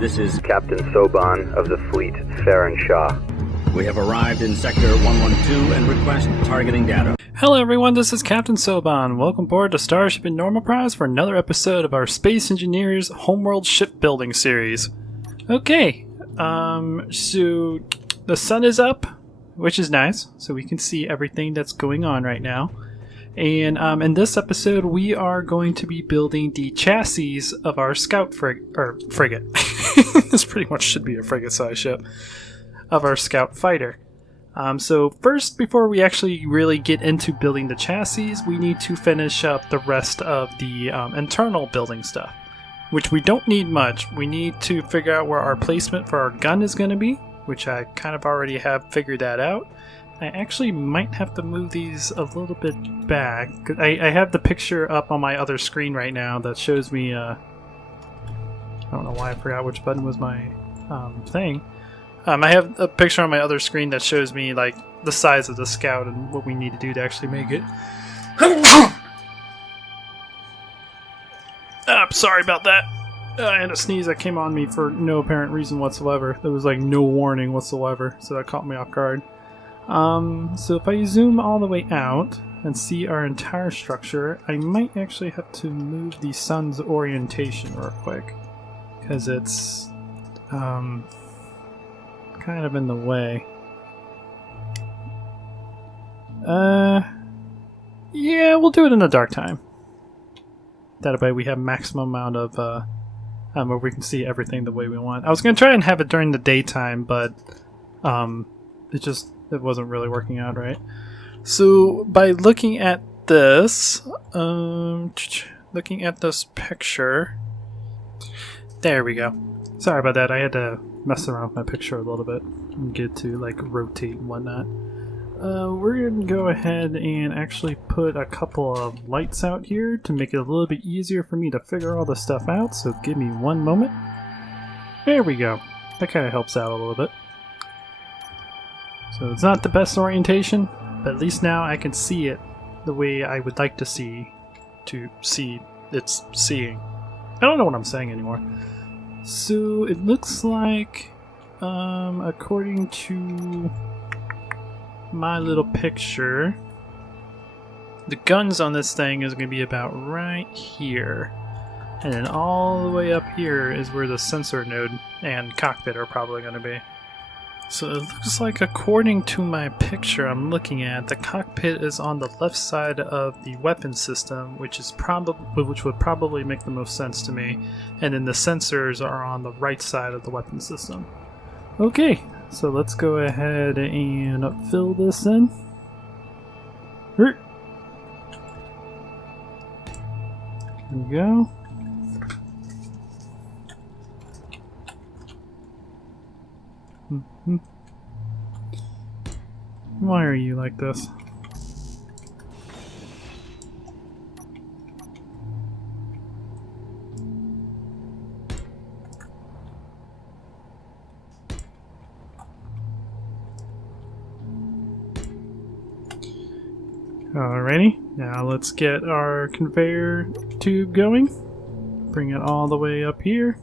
This is Captain Soban of the fleet, Farron Shaw. We have arrived in Sector 112 and request targeting data. Hello everyone, this is Captain Soban. Welcome aboard to Starship Normal for another episode of our Space Engineers Homeworld Shipbuilding series. Okay, so the sun is up, which is nice, so we can see everything that's going on right now. And in this episode, we are going to be building the chassis of our scout frigate. This pretty much should be a frigate-sized ship. Of our scout fighter. So first, before we actually really get into building the chassis, we need to finish up the rest of the internal building stuff. Which we don't need much. We need to figure out where our placement for our gun is going to be, which I kind of already have figured that out. I actually might have to move these a little bit back. I have the picture up on my other screen right now that shows me... I don't know why I forgot which button was my thing. I have a picture on my other screen that shows me like the size of the scout and what we need to do to actually make it. Sorry about that. I had a sneeze that came on me for no apparent reason whatsoever. There was like no warning whatsoever, so that caught me off guard. So if I zoom all the way out and see our entire structure, I might actually have to move the sun's orientation real quick, because it's kind of in the way. Yeah, we'll do it in the dark time. That way we have maximum amount of where we can see everything the way we want. I was gonna try and have it during the daytime, but it wasn't really working out right. So by looking at this, picture, there we go. Sorry about that. I had to mess around with my picture a little bit and get to like rotate and whatnot. We're gonna go ahead and actually put a couple of lights out here to make it a little bit easier for me to figure all this stuff out. So give me one moment. There we go. That kind of helps out a little bit. So it's not the best orientation, but at least now I can see it the way I would like to see it's seeing. I don't know what I'm saying anymore. So it looks like, according to my little picture, the guns on this thing is going to be about right here. And then all the way up here is where the sensor node and cockpit are probably going to be. So it looks like, according to my picture I'm looking at, the cockpit is on the left side of the weapon system, which would probably make the most sense to me, and then the sensors are on the right side of the weapon system. Okay, so let's go ahead and fill this in. Here we go. Why are you like this? Alrighty, now let's get our conveyor tube going. Bring it all the way up here.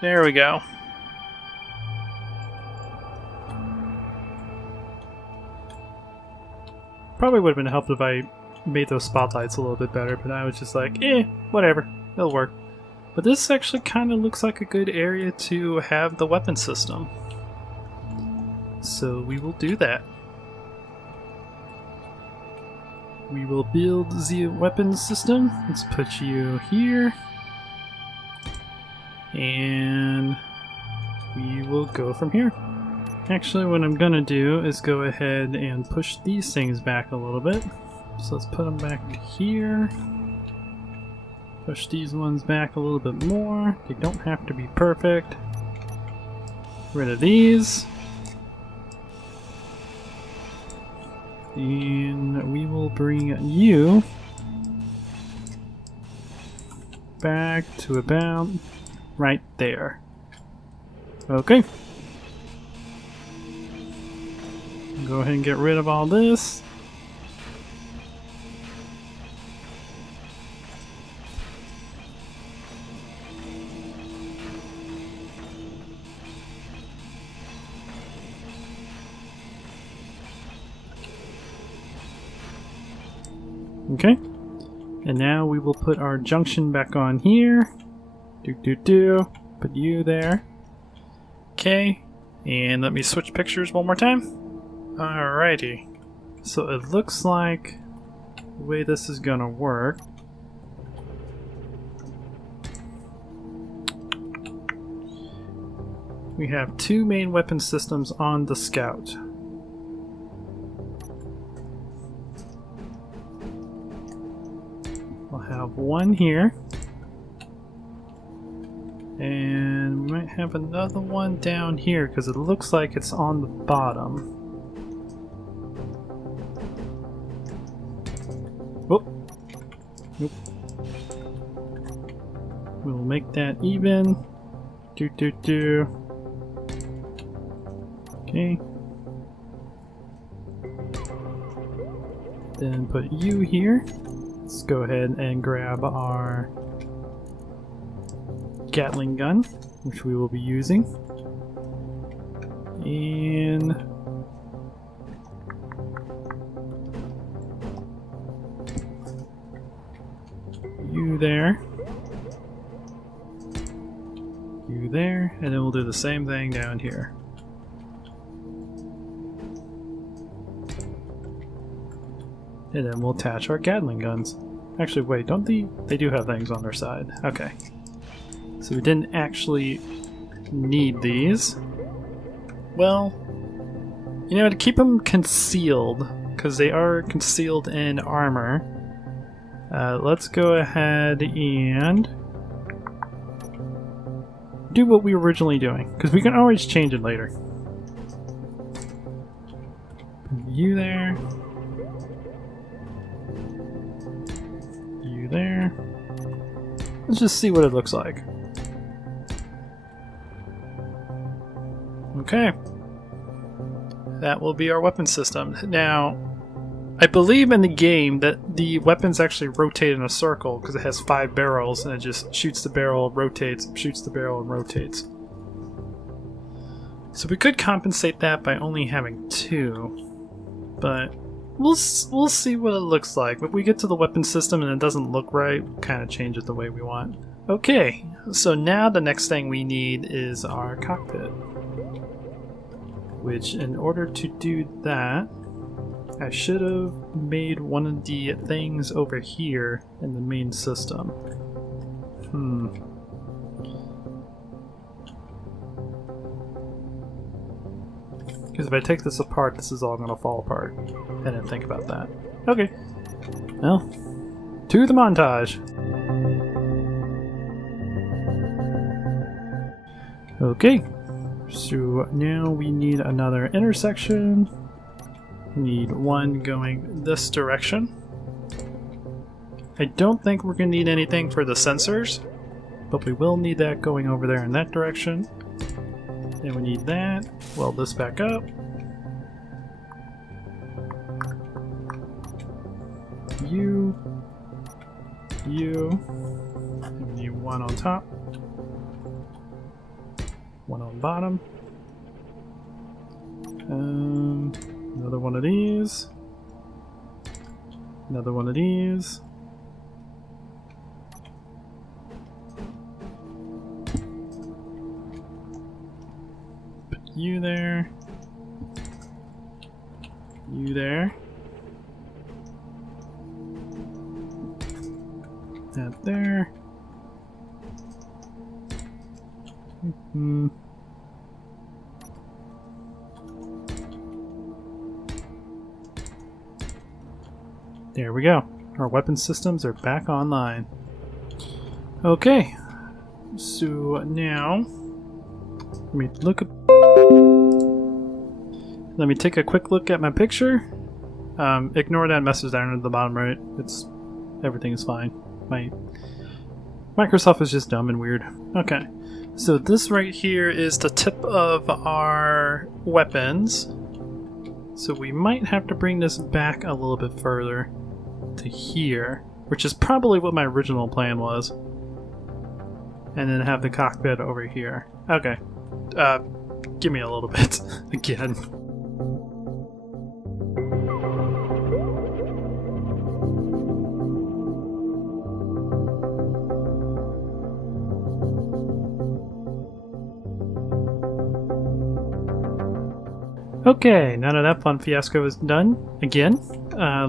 There we go. Probably would have been helped if I made those spotlights a little bit better, but I was just like, whatever, it'll work. But this actually kind of looks like a good area to have the weapon system. So we will do that. We will build the weapons system. Let's put you here. And we will go from here. Actually, what I'm gonna do is go ahead and push these things back a little bit. So let's put them back here. Push these ones back a little bit more. They don't have to be perfect. Get rid of these. And we will bring you back to about right there. Okay. Go ahead and get rid of all this. Okay. And now we will put our junction back on here. Put you there. Okay. And let me switch pictures one more time. Alrighty. So it looks like the way this is gonna work. We have two main weapon systems on the Scout. We'll have one here. And we might have another one down here because it looks like it's on the bottom. Oh. Nope. We'll make that even. Okay. Then put you here. Let's go ahead and grab our Gatling gun, which we will be using. And you there. You there. And then we'll do the same thing down here. And then we'll attach our Gatling guns. Actually, wait, don't they do have things on their side. Okay. So we didn't actually need these. Well, you know, to keep them concealed, because they are concealed in armor, let's go ahead and do what we were originally doing, because we can always change it later. You there. You there. Let's just see what it looks like. Okay. That will be our weapon system. Now, I believe in the game that the weapons actually rotate in a circle because it has 5 barrels and it just shoots the barrel, rotates, shoots the barrel, and rotates. So we could compensate that by only having 2, but we'll see what it looks like. If we get to the weapon system and it doesn't look right, we'll kind of change it the way we want. Okay, so now the next thing we need is our cockpit. Which, in order to do that, I should have made one of the things over here in the main system. Because if I take this apart, this is all going to fall apart. I didn't think about that. Okay. Well, to the montage. Okay. So now we need another intersection. We need one going this direction. I don't think we're going to need anything for the sensors, but we will need that going over there in that direction. And we need that. Weld this back up. You. And we need one on top. One on bottom. Another one of these. Another one of these. Put you there. You there. That there. There we go. Our weapon systems are back online. Okay. So now let me take a quick look at my picture. Ignore that message down at the bottom right. Everything is fine. My Microsoft is just dumb and weird. Okay. So this right here is the tip of our weapons. So we might have to bring this back a little bit further to here, which is probably what my original plan was. And then have the cockpit over here. Okay. Give me a little bit again. Okay, now that that fun fiasco is done, again,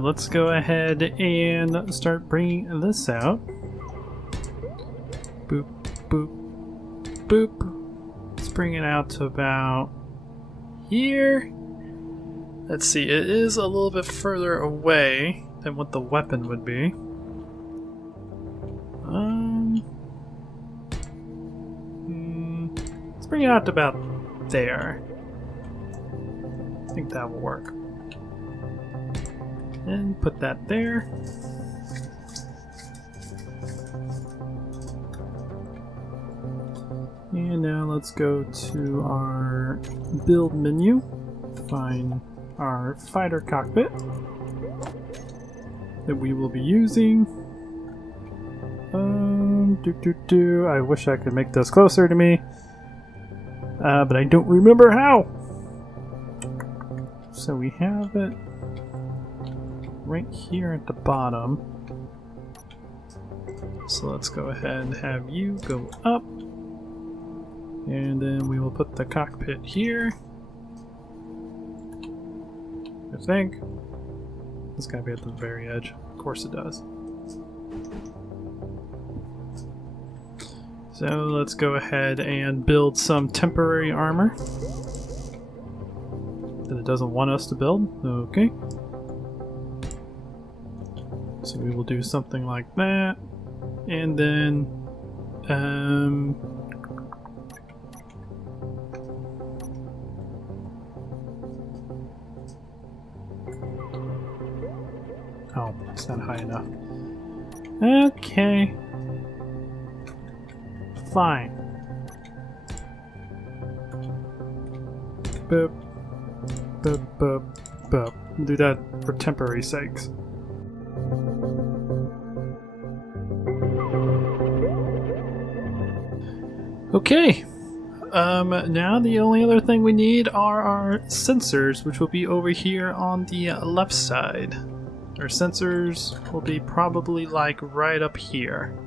let's go ahead and start bringing this out. Boop, boop, boop. Let's bring it out to about here. Let's see, it is a little bit further away than what the weapon would be. Let's bring it out to about there. I think that will work. And put that there. And now let's go to our build menu. Find our fighter cockpit that we will be using. I wish I could make this closer to me, but I don't remember how. So we have it right here at the bottom. So let's go ahead and have you go up, and then we will put the cockpit here. I think it's gotta be at the very edge. Of course it does. So let's go ahead and build some temporary armor that it doesn't want us to build. Okay. So we will do something like that, and then oh, it's not high enough. Okay. Fine. Boop. Boop, boop, boop. Do that for temporary sakes. Okay. Now the only other thing we need are our sensors, which will be over here on the left side. Our sensors will be probably like right up here.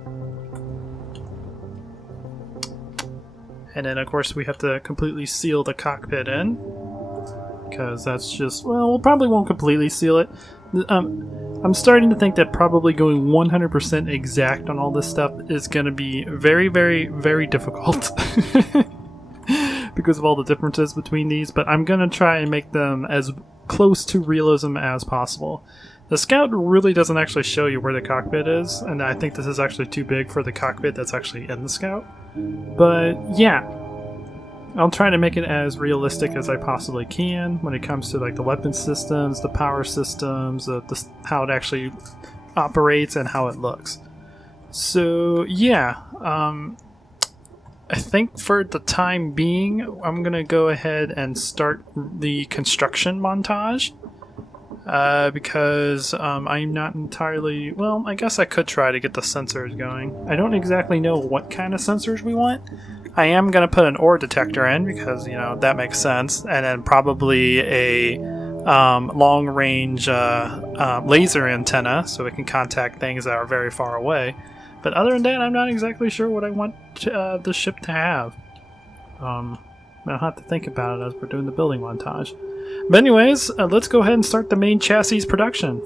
And then of course we have to completely seal the cockpit in, because that's just, well, we probably won't completely seal it. I'm starting to think that probably going 100% exact on all this stuff is going to be very, very, very difficult because of all the differences between these, but I'm going to try and make them as close to realism as possible. The Scout really doesn't actually show you where the cockpit is, and I think this is actually too big for the cockpit that's actually in the Scout. But yeah, I'll try to make it as realistic as I possibly can when it comes to like the weapon systems, the power systems, how it actually operates, and how it looks. So yeah, I think for the time being, I'm gonna go ahead and start the construction montage. Because I'm not entirely, well, I guess I could try to get the sensors going. I don't exactly know what kind of sensors we want. I am going to put an ore detector in because, you know, that makes sense. And then probably a long-range laser antenna so we can contact things that are very far away. But other than that, I'm not exactly sure what I want the ship to have. I'll have to think about it as we're doing the building montage. But anyways, let's go ahead and start the main chassis production.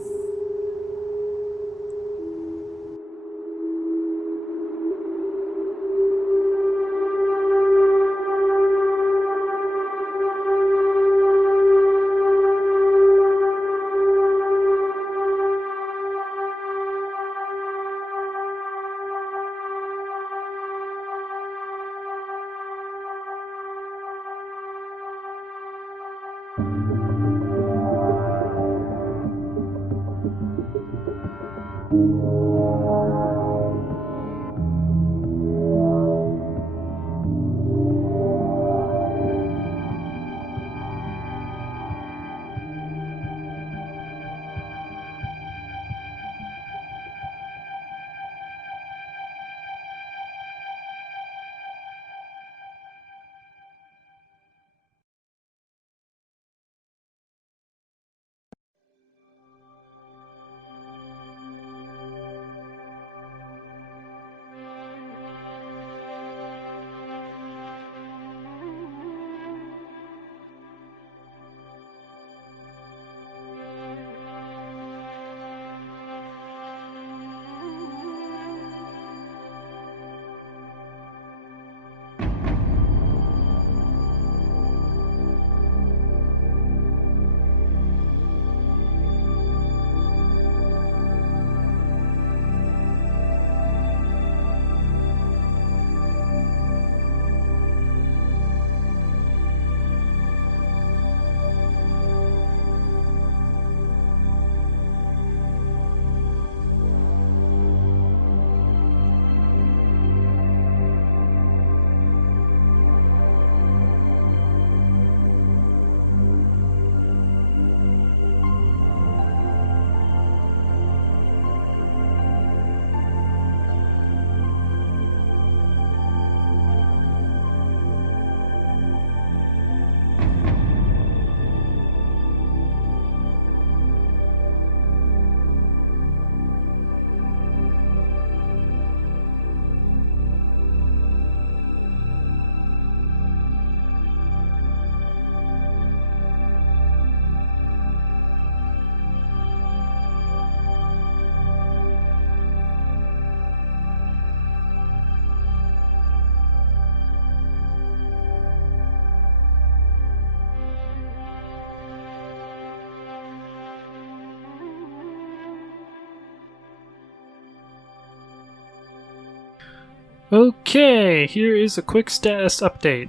Okay, here is a quick status update.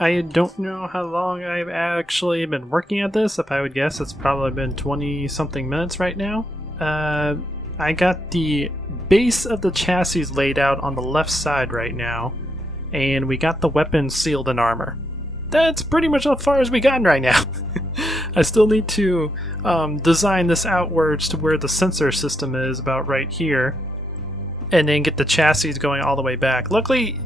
I don't know how long I've actually been working at this. If I would guess, it's probably been 20 something minutes right now. I got the base of the chassis laid out on the left side right now, and we got the weapons sealed in armor. That's pretty much as far as we gotten right now. I still need to design this outwards to where the sensor system is, about right here, and then get the chassis going all the way back. Luckily,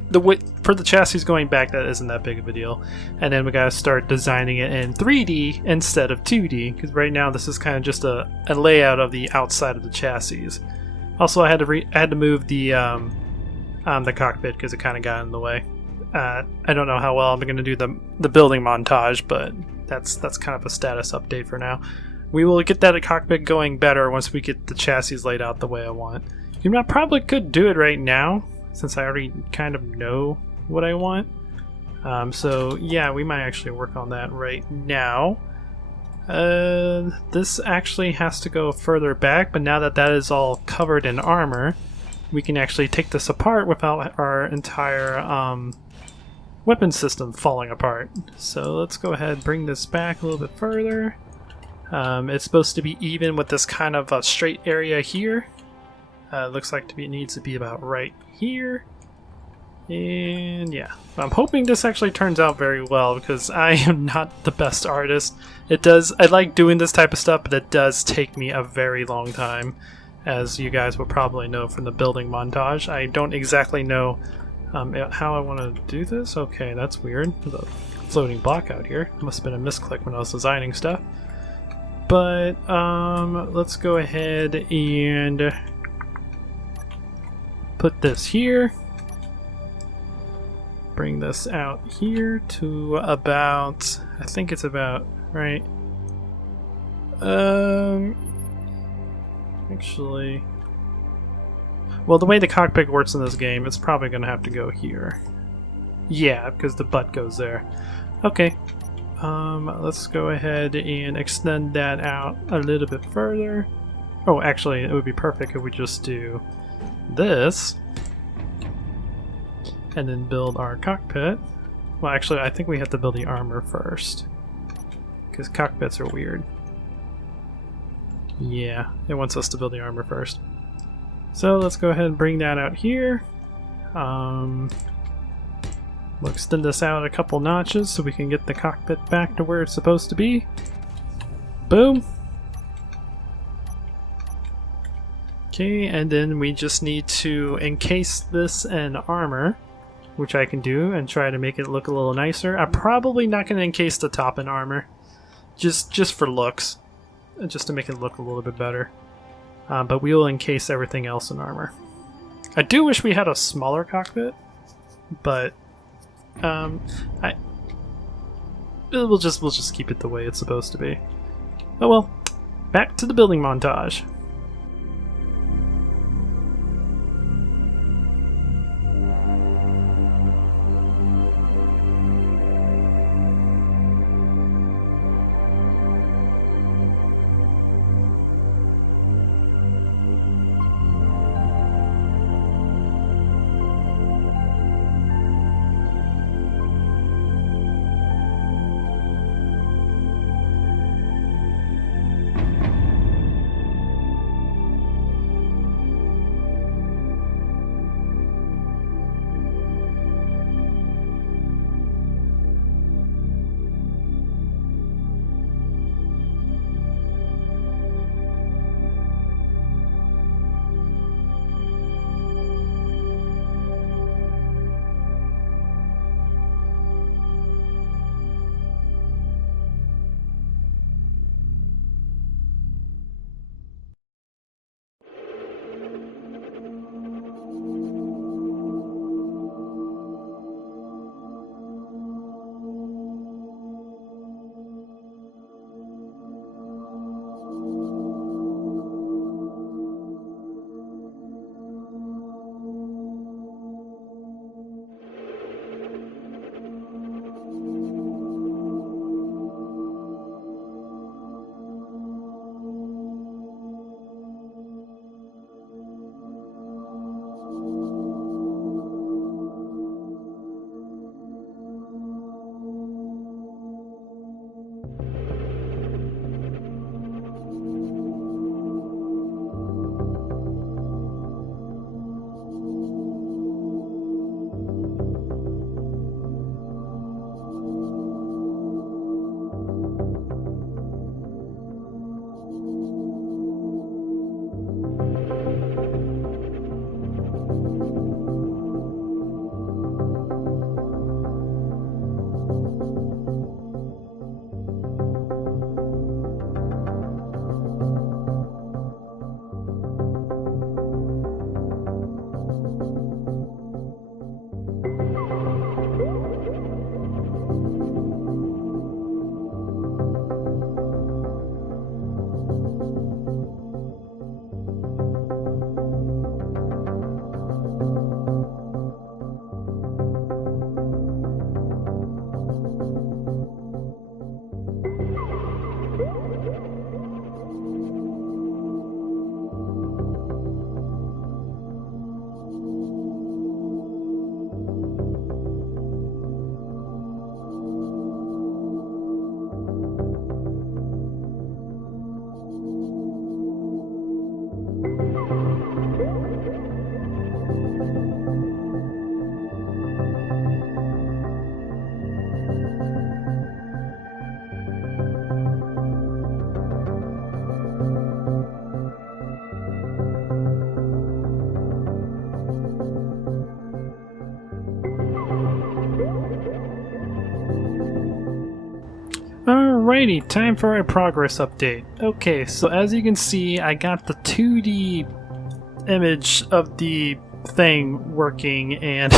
for the chassis going back, that isn't that big of a deal. And then we gotta start designing it in 3D instead of 2D, because right now this is kind of just a layout of the outside of the chassis. Also, I had to move the cockpit because it kind of got in the way. I don't know how well I'm going to do the building montage, but that's kind of a status update for now. We will get that cockpit going better once we get the chassis laid out the way I want. I probably could do it right now, since I already kind of know what I want. So yeah, we might actually work on that right now. This actually has to go further back, but now that is all covered in armor, we can actually take this apart without our entire weapon system falling apart. So let's go ahead and bring this back a little bit further. It's supposed to be even with this kind of a straight area here. Looks like it needs to be about right here. And yeah, I'm hoping this actually turns out very well, because I am not the best artist. I like doing this type of stuff, but it does take me a very long time, as you guys will probably know from the building montage. I don't exactly know how I want to do this. Okay, that's weird. There's a floating block out here. Must have been a misclick when I was designing stuff. But let's go ahead and put this here. Bring this out here to about, I think it's about, right? Actually, well, the way the cockpit works in this game, it's probably going to have to go here. Yeah, because the butt goes there. Okay. Let's go ahead and extend that out a little bit further. Oh, actually, it would be perfect if we just do this and then build our cockpit. Well, actually, I think we have to build the armor first, because cockpits are weird. Yeah, it wants us to build the armor first. So let's go ahead and bring that out here. We'll extend this out a couple notches so we can get the cockpit back to where it's supposed to be. Boom. Okay, and then we just need to encase this in armor, which I can do, and try to make it look a little nicer. I'm probably not going to encase the top in armor, just for looks, just to make it look a little bit better. But we will encase everything else in armor. I do wish we had a smaller cockpit, but we'll just keep it the way it's supposed to be. Oh well, back to the building montage. Alrighty, time for a progress update. Okay, so as you can see, I got the 2D image of the thing working, and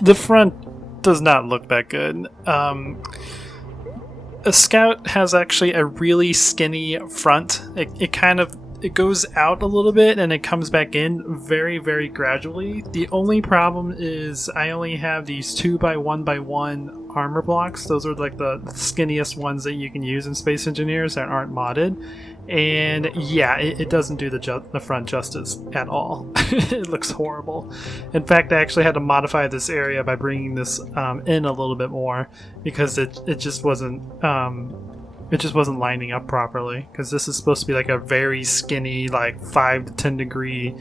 the front does not look that good. A Scout has actually a really skinny front. It goes out a little bit and it comes back in very, very gradually. The only problem is I only have these 2x1x1 armor blocks. Those are like the skinniest ones that you can use in Space Engineers that aren't modded. And yeah, it doesn't do the front justice at all. It looks horrible. In fact, I actually had to modify this area by bringing this in a little bit more because it just wasn't lining up properly. Because this is supposed to be like a very skinny, like 5 to 10 degree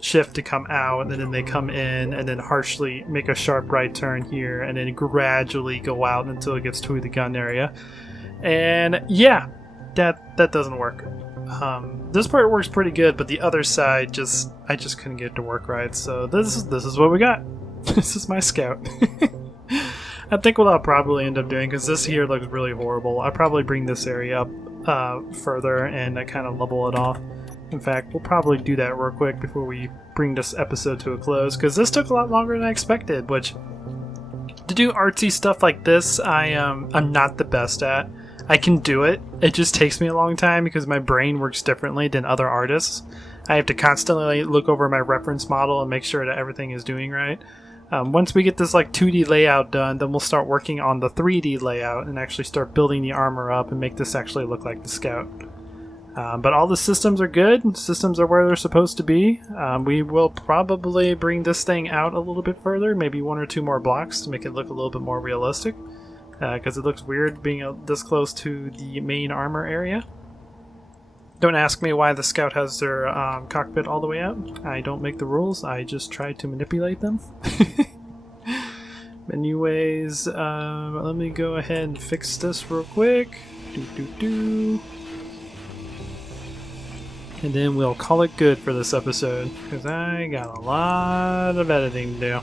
shift to come out, and then they come in and then harshly make a sharp right turn here, and then gradually go out until it gets to the gun area. And yeah. That doesn't work. This part works pretty good, but the other side I just couldn't get it to work right. So this is what we got. This is my Scout. I think what I'll probably end up doing, because this here looks really horrible, I'll probably bring this area up further and kind of level it off. In fact, we'll probably do that real quick before we bring this episode to a close, because this took a lot longer than I expected. Which, to do artsy stuff like this, I'm not the best at. I can do it. It just takes me a long time because my brain works differently than other artists. I have to constantly look over my reference model and make sure that everything is doing right. Once we get this like 2D layout done, then we'll start working on the 3D layout and actually start building the armor up and make this actually look like the Scout. But all the systems are good. Systems are where they're supposed to be. We will probably bring this thing out a little bit further, maybe 1 or 2 more blocks to make it look a little bit more realistic. Because it looks weird being this close to the main armor area. Don't ask me why the Scout has their cockpit all the way out. I don't make the rules, I just try to manipulate them. Anyways, let me go ahead and fix this real quick. And then we'll call it good for this episode, because I got a lot of editing to do.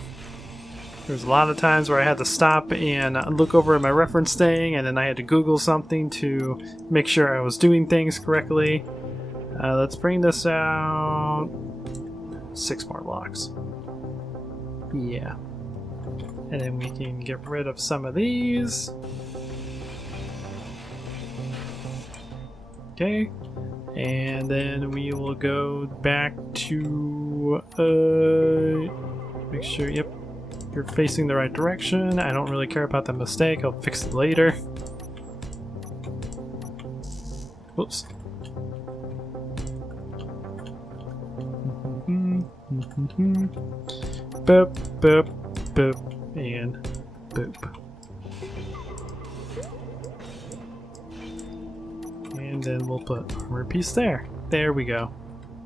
There's a lot of times where I had to stop and look over at my reference thing, and then I had to Google something to make sure I was doing things correctly. Let's bring this out 6 more blocks. Yeah. And then we can get rid of some of these. Okay. And then we will go back to... make sure, yep. You're facing the right direction. I don't really care about that mistake. I'll fix it later. Whoops. Boop, boop, boop, and boop. And then we'll put armor piece there. There we go.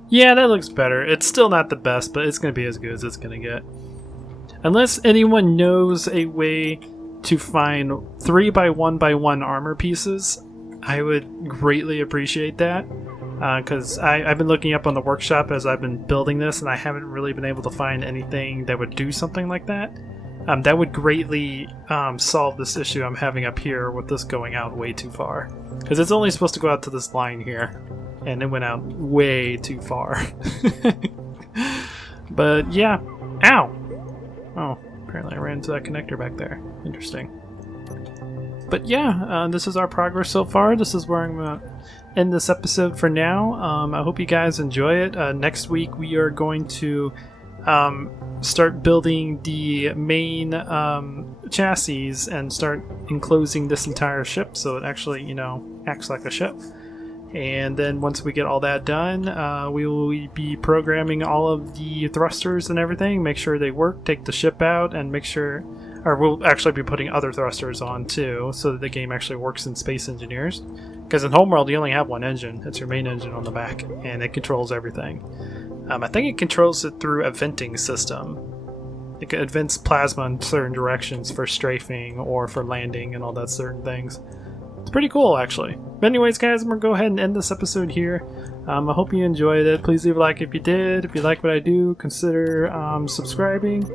Yeah, that looks better. It's still not the best, but it's going to be as good as it's going to get. Unless anyone knows a way to find 3x1x1 armor pieces, I would greatly appreciate that. Because I've been looking up on the workshop as I've been building this, and I haven't really been able to find anything that would do something like that. That would greatly solve this issue I'm having up here with this going out way too far. Because it's only supposed to go out to this line here, and it went out way too far. But yeah. Ow! Oh, apparently I ran into that connector back there. Interesting. But yeah, this is our progress so far. This is where I'm going to end this episode for now. I hope you guys enjoy it. Next week we are going to start building the main chassis and start enclosing this entire ship so it actually, acts like a ship. And then once we get all that done, we will be programming all of the thrusters and everything, make sure they work, take the ship out, and make sure... Or we'll actually be putting other thrusters on too, so that the game actually works in Space Engineers. Because in Homeworld you only have one engine, it's your main engine on the back, and it controls everything. I think it controls it through a venting system. It can vents plasma in certain directions for strafing or for landing and all that certain things. It's pretty cool, actually. But anyways, guys, I'm going to go ahead and end this episode here. I hope you enjoyed it. Please leave a like if you did. If you like what I do, consider subscribing.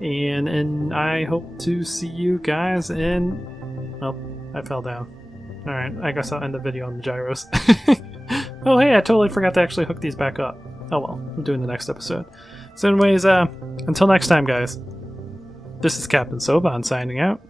And I hope to see you guys in... Oh, I fell down. Alright, I guess I'll end the video on the gyros. Oh hey, I totally forgot to actually hook these back up. Oh well, I'm doing the next episode. So anyways, until next time guys, this is Captain Soban signing out.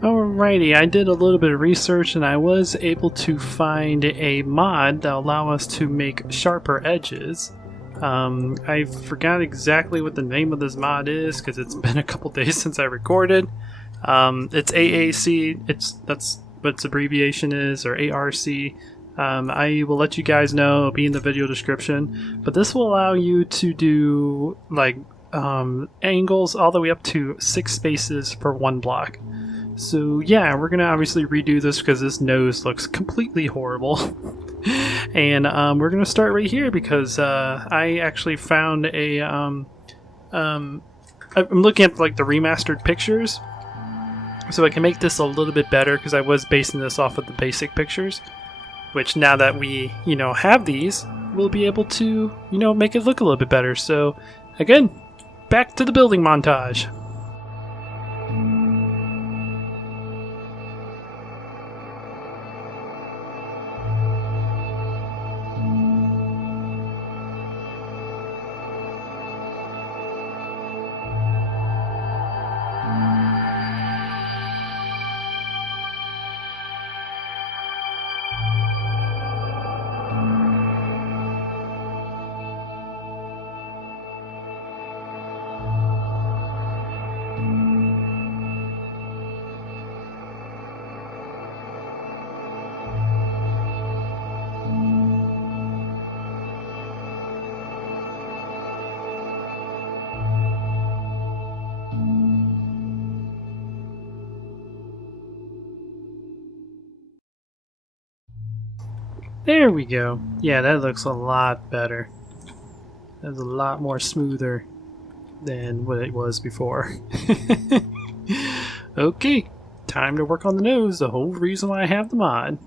Alrighty, I did a little bit of research and I was able to find a mod that will allow us to make sharper edges. I forgot exactly what the name of this mod is because it's been a couple days since I recorded. It's AAC, that's what its abbreviation is, or ARC. I will let you guys know, it'll be in the video description, but this will allow you to do like angles all the way up to 6 spaces per 1 block. So yeah, we're gonna obviously redo this because this nose looks completely horrible. And we're gonna start right here because I actually found a I'm looking at like the remastered pictures, so I can make this a little bit better because I was basing this off of the basic pictures, which now that we have these, we'll be able to make it look a little bit better. So again, back to the building montage. There we go. Yeah, that looks a lot better. That's a lot more smoother than what it was before. Okay, time to work on the nose, the whole reason why I have the mod.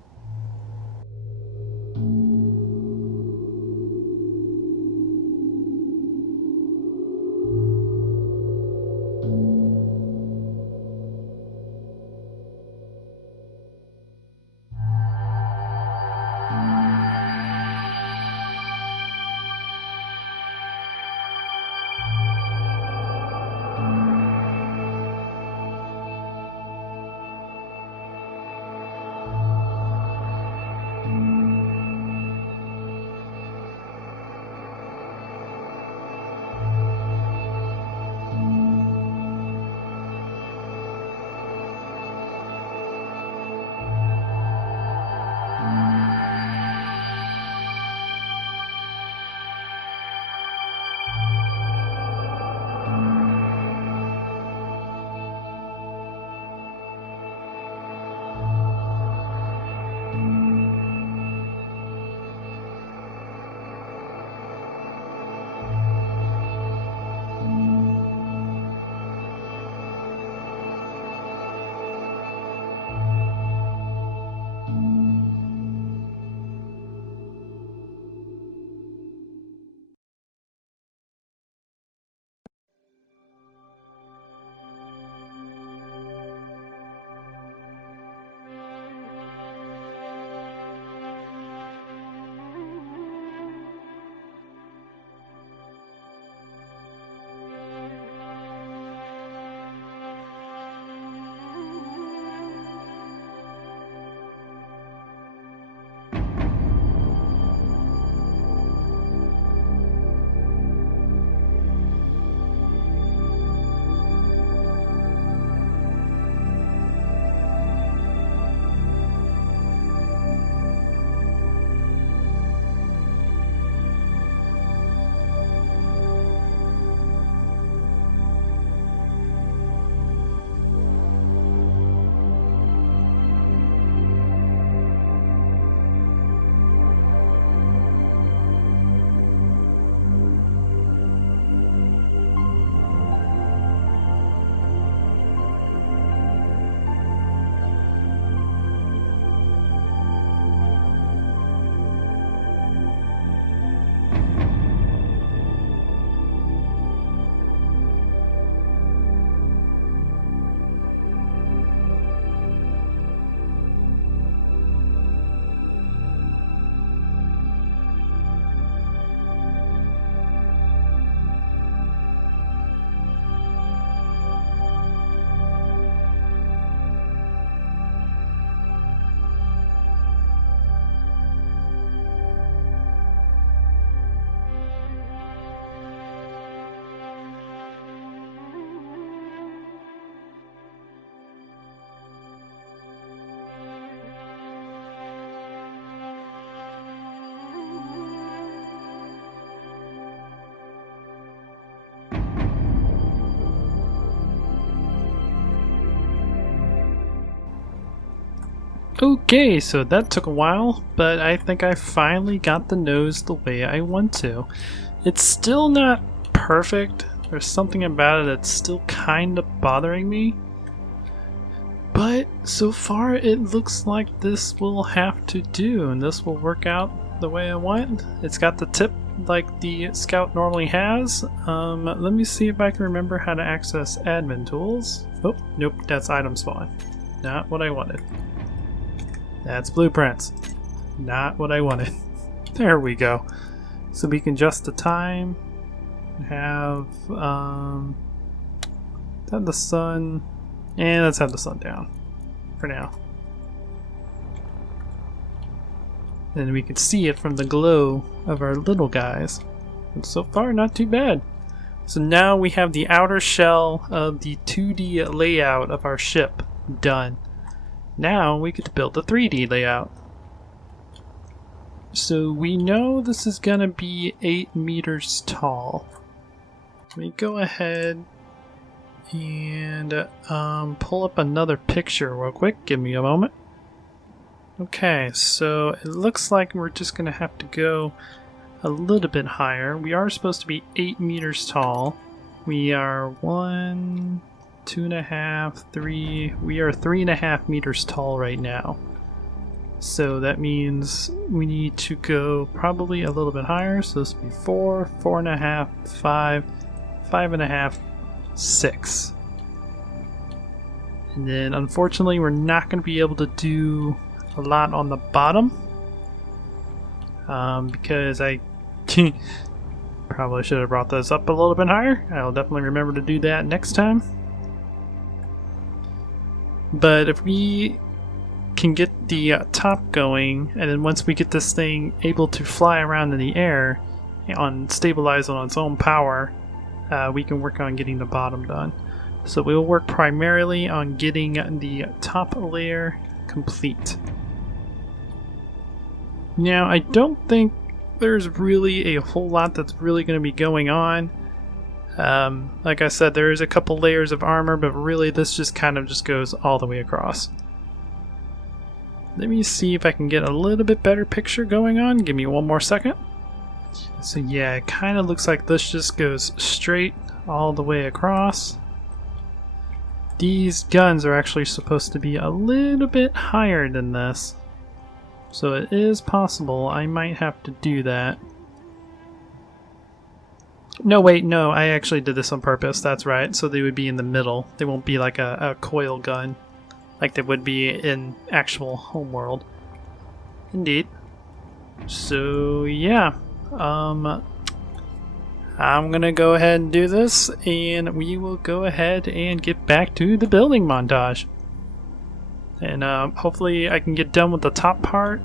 Okay, so that took a while, but I think I finally got the nose the way I want to. It's still not perfect. There's something about it that's still kind of bothering me. But so far it looks like this will have to do, and this will work out the way I want. It's got the tip like the Scout normally has. Let me see if I can remember how to access admin tools. Oh, nope, that's item spawn. Not what I wanted. That's blueprints. Not what I wanted. There we go. So we can adjust the time. Have the sun, and let's have the sun down for now. And we can see it from the glow of our little guys. And so far, not too bad. So now we have the outer shell of the 2D layout of our ship done. Now we get to build the 3D layout. So we know this is gonna be 8 meters tall. Let me go ahead and pull up another picture real quick. Give me a moment. Okay, so it looks like we're just gonna have to go a little bit higher. We are supposed to be 8 meters tall. We are 1, 2.5, 3. We are 3.5 meters tall right now. So that means we need to go probably a little bit higher. So this would be 4, 4.5, 5, 5.5, 6. And then unfortunately we're not going to be able to do a lot on the bottom. Because I probably should have brought those up a little bit higher. I'll definitely remember to do that next time. But if we can get the top going, and then once we get this thing able to fly around in the air, stabilize on its own power, we can work on getting the bottom done. So we'll work primarily on getting the top layer complete. Now, I don't think there's really a whole lot that's really going to be going on. Like I said, there is a couple layers of armor, but really this just kind of just goes all the way across. Let me see if I can get a little bit better picture going on. Give me one more second. So yeah, it kind of looks like this just goes straight all the way across. These guns are actually supposed to be a little bit higher than this. So it is possible I might have to do that. No, wait, no, I actually did this on purpose. That's right. So they would be in the middle. They won't be like a coil gun like they would be in actual homeworld. Indeed. So yeah, I'm gonna go ahead and do this, and we will go ahead and get back to the building montage. And hopefully I can get done with the top part,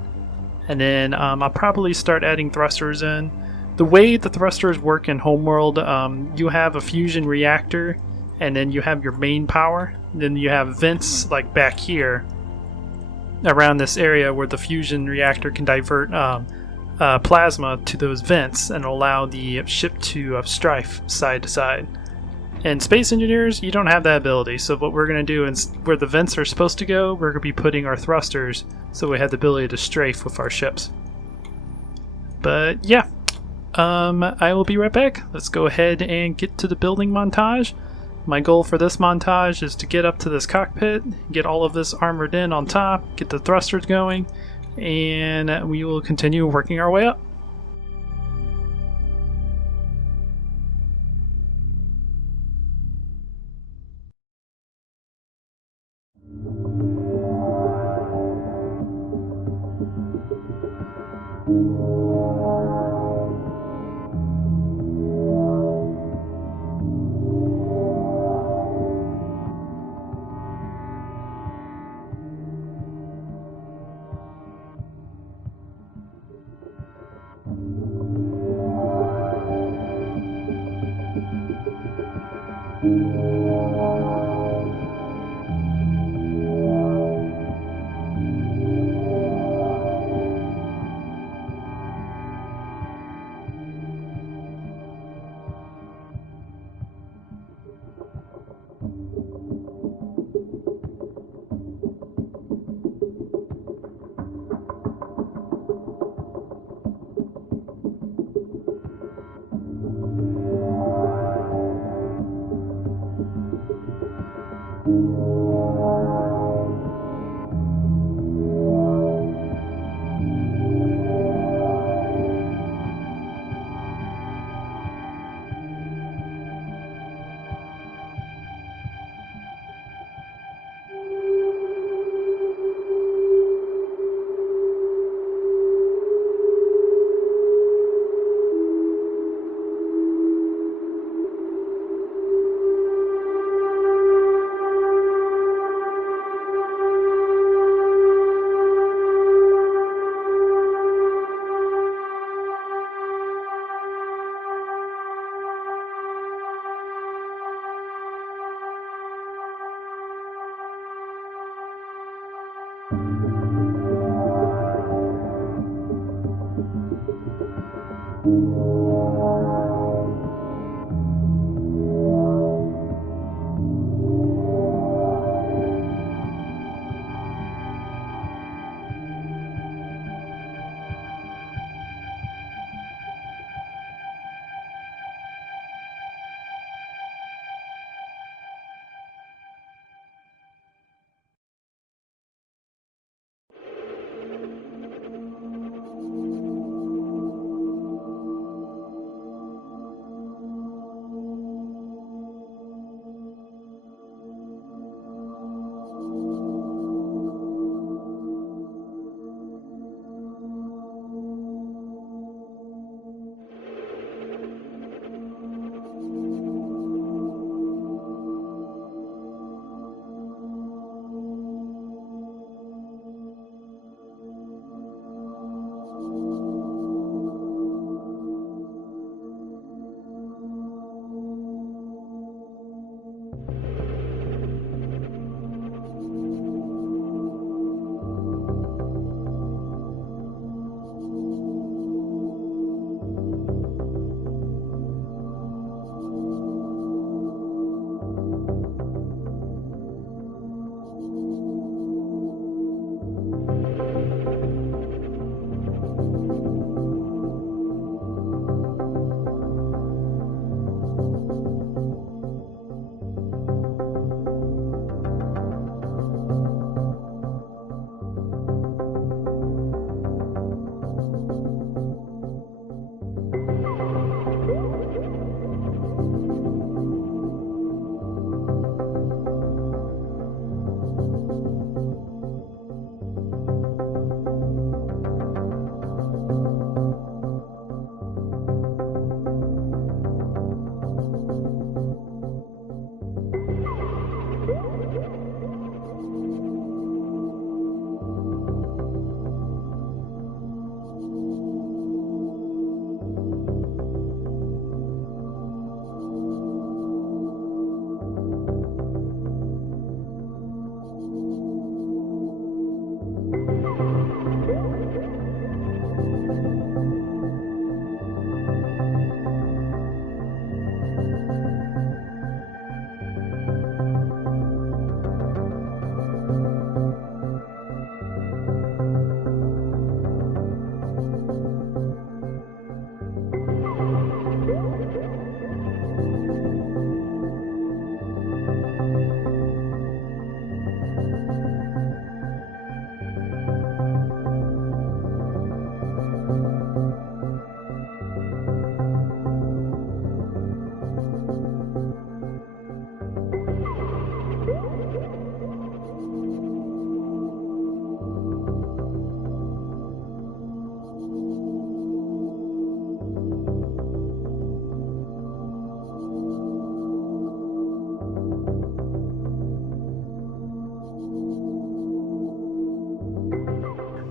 and then I'll probably start adding thrusters in. The way the thrusters work in Homeworld, you have a fusion reactor, and then you have your main power. Then you have vents like back here around this area where the fusion reactor can divert plasma to those vents and allow the ship to strafe side to side. In Space Engineers, you don't have that ability, so what we're going to do is where the vents are supposed to go, we're going to be putting our thrusters so we have the ability to strafe with our ships. But yeah, I will be right back. Let's go ahead and get to the building montage. My goal for this montage is to get up to this cockpit, get all of this armored in on top, get the thrusters going, and we will continue working our way up.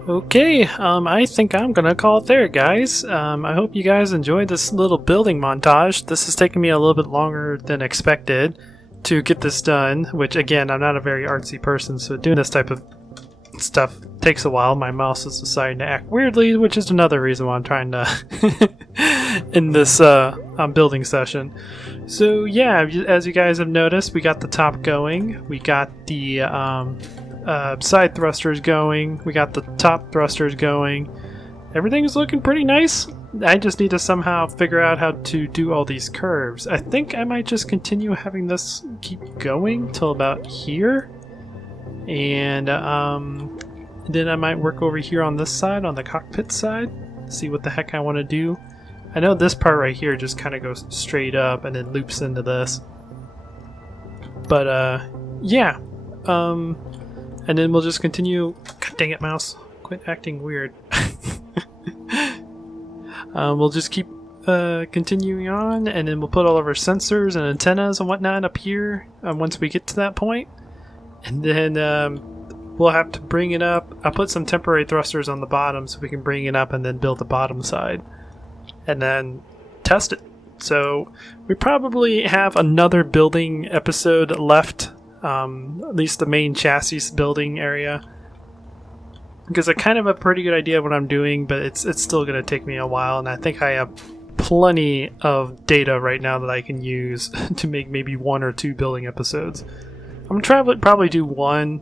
Okay, I think I'm gonna call it there, guys. I hope you guys enjoyed this little building montage. This has taken me a little bit longer than expected to get this done, which again, I'm not a very artsy person, so doing this type of stuff takes a while. My mouse is deciding to act weirdly, which is another reason why I'm trying to in this building session. So yeah, as you guys have noticed, we got the top going, we got the side thrusters going, we got the top thrusters going. Everything's looking pretty nice. I just need to somehow figure out how to do all these curves. I think I might just continue having this keep going till about here. And then I might work over here on this side, on the cockpit side, see what the heck I want to do. I know this part right here just kind of goes straight up and then loops into this. But yeah. And then we'll just continue. God dang it, mouse. Quit acting weird. We'll just keep continuing on, and then we'll put all of our sensors and antennas and whatnot up here once we get to that point. And then we'll have to bring it up. I'll put some temporary thrusters on the bottom so we can bring it up and then build the bottom side. And then test it. So we probably have another building episode left, at least the main chassis building area. Because I kind of have a pretty good idea of what I'm doing, but it's still going to take me a while, and I think I have plenty of data right now that I can use to make maybe 1 or 2 building episodes. I'm going to probably do one,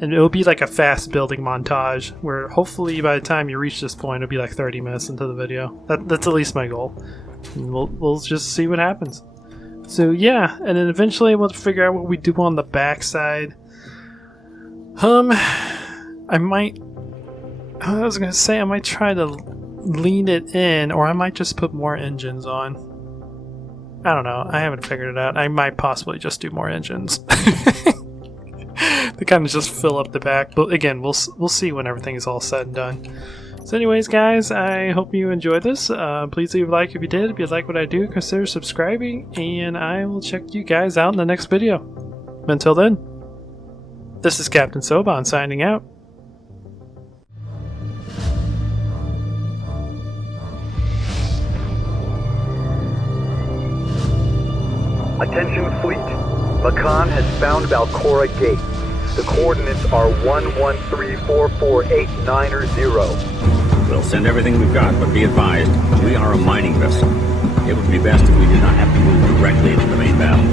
and it'll be like a fast building montage, where hopefully by the time you reach this point, it'll be like 30 minutes into the video. That's at least my goal. And we'll just see what happens. So yeah, and then eventually we'll figure out what we do on the backside. I was gonna say I might try to lean it in, or I might just put more engines on. I don't know. I haven't figured it out. I might possibly just do more engines. They kind of just fill up the back. But again, we'll see when everything is all said and done. So anyways, guys, I hope you enjoyed this. Please leave a like if you did. If you like what I do, consider subscribing. And I will check you guys out in the next video. Until then, this is Captain Soban signing out. Attention fleet. Makan has found Valcora Gate. The coordinates are 1134489. We'll send everything we've got, but be advised, we are a mining vessel. It would be best if we did not have to move directly into the main battle.